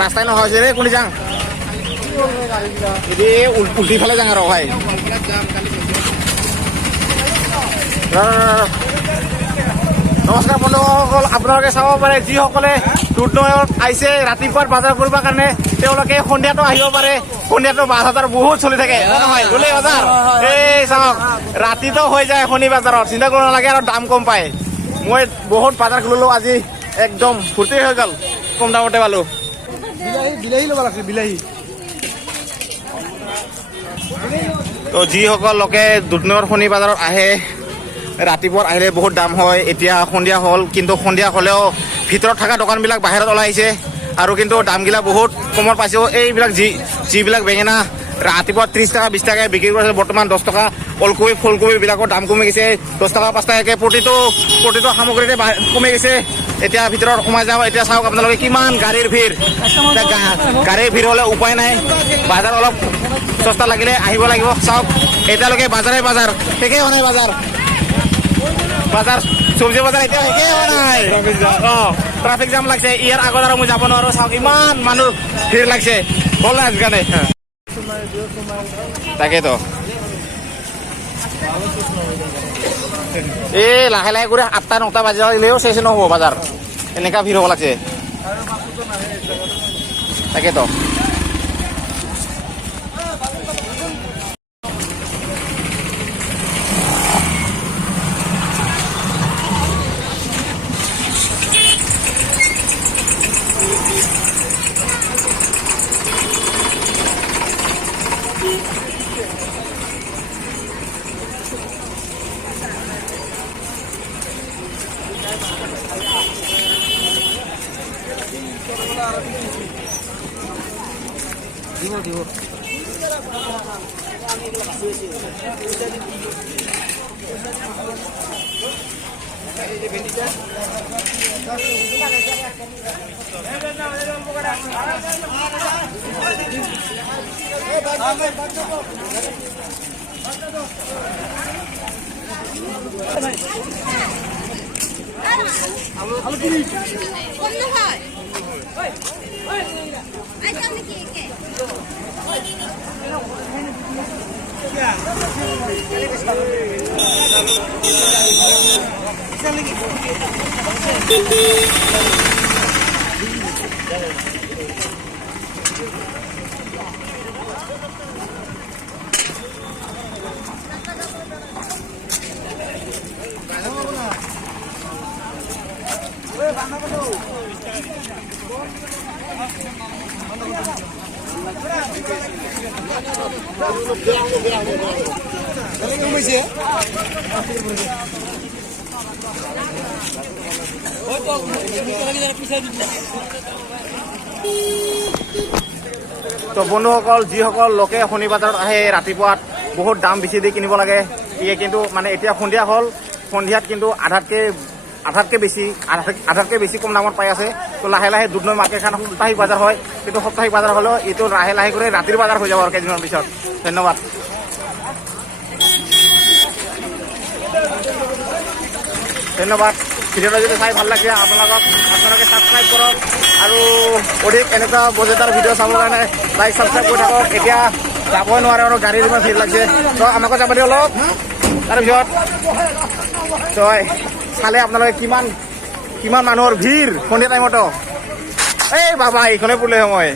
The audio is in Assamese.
ৰাস্তাই নহয় ৰে কোনি যাং এদি উল্টি ফালে যাং আৰু ভাই নমস্কাৰ বন্ধুসকল আপোনালোকে চাব পাৰে যিসকলে দুধনৈত আহিছে ৰাতিপুৱাৰ বজাৰ কৰিবৰ কাৰণে তেওঁলোকে সন্ধিয়াতো আহিব পাৰে সন্ধিয়াতো বজাৰ বহুত চলি থাকে নহয় দুলে বজাৰ এই চাওক ৰাতিতো হৈ যায় শনি বজাৰত চিন্তা কৰিব নালাগে আৰু দাম কম পায় মই বহুত বজাৰ কৰিলো আজি একদম ফূৰ্তি হৈ গ'ল কম দামতে পালো বিলাহী ল'ব লাগিছিল বিলাহী তো যিসকল লোকে দুধনৈৰ শনি বজাৰত আহে ৰাতিপুৱা আহিলে বহুত দাম হয় এতিয়া সন্ধিয়া হ'ল কিন্তু সন্ধিয়া হ'লেও ভিতৰত থকা দোকানবিলাক বাহিৰত ওলাই আহিছে আৰু কিন্তু দামবিলাক বহুত কমত পাইছোঁ এইবিলাক যিবিলাক বেঙেনা ৰাতিপুৱা 30 টকা 20 টকাকৈ বিক্ৰী কৰিছে বৰ্তমান 10 টকা ওলকবি ফুলকবিবিলাকৰ দাম কমি গৈছে 10 টকা 5 টকাকৈ প্ৰতিটো সামগ্ৰীতে কমি গৈছে এতিয়া ভিতৰত সোমাই যাওঁ এতিয়া চাওক আপোনালোকে কিমান গাড়ীৰ ভিৰ গাড়ীৰ ভিৰ হ'লে উপায় নাই বজাৰ অলপ সস্তা লাগিলে আহিব লাগিব চাওক এতিয়ালৈকে বজাৰ শেষেই হোৱা নাই বজাৰ চব্জি বজাৰ এতিয়া শেষেই হোৱা নাই ট্ৰাফিক জাম লাগছে ইয়াৰ আগত আৰু মই যাব নোৱাৰো চাওক ইমান মানুহ ভিৰ লাগছে হ'ল না আজিকালি তাকেতো এই লাহে লাহে কৰি 8টা 9টা বাজিলেও চেচ নহ'ব বজাৰ এনেকা ভিৰ হ'ব লাগছে তাকেতো দিব তো বন্ধুসকল যিসকল লোকে শনি বজাৰত আহে ৰাতিপুৱাত বহুত দাম বেছি দি কিনিব লাগে ইয়ে কিন্তু মানে এতিয়া সন্ধিয়া হ'ল সন্ধিয়াত কিন্তু আধাতকৈ বেছি কম দামত পাই আছে তো লাহে লাহে দুধনৈ মাৰ্কেটখন সাপ্তাহিক বজাৰ হয় কিন্তু সাপ্তাহিক বজাৰ হ'লেও এইটো লাহে লাহে কৰি ৰাতিৰ বজাৰ হৈ যাব আৰু কেইদিনমান পিছত ধন্যবাদ ভিডিঅ'টো যদি চাই ভাল লাগে আপোনালোকে ছাবস্ক্ৰাইব কৰক আৰু অধিক এনেকুৱা মজাদাৰ ভিডিঅ' চাবৰ কাৰণে লাইক ছাবস্ক্ৰাইব কৰি থাকক এতিয়া যাবই নোৱাৰে আৰু গাড়ীৰ ইমান ভিৰ লাগিছে তো আমাকো যাব দিয়ক অলপ তাৰপিছত তই চালে আপোনালোকে কিমান মানুহৰ ভিৰ সন্ধিয়া টাইমতো এই বাবা এইখনে পুলে সময়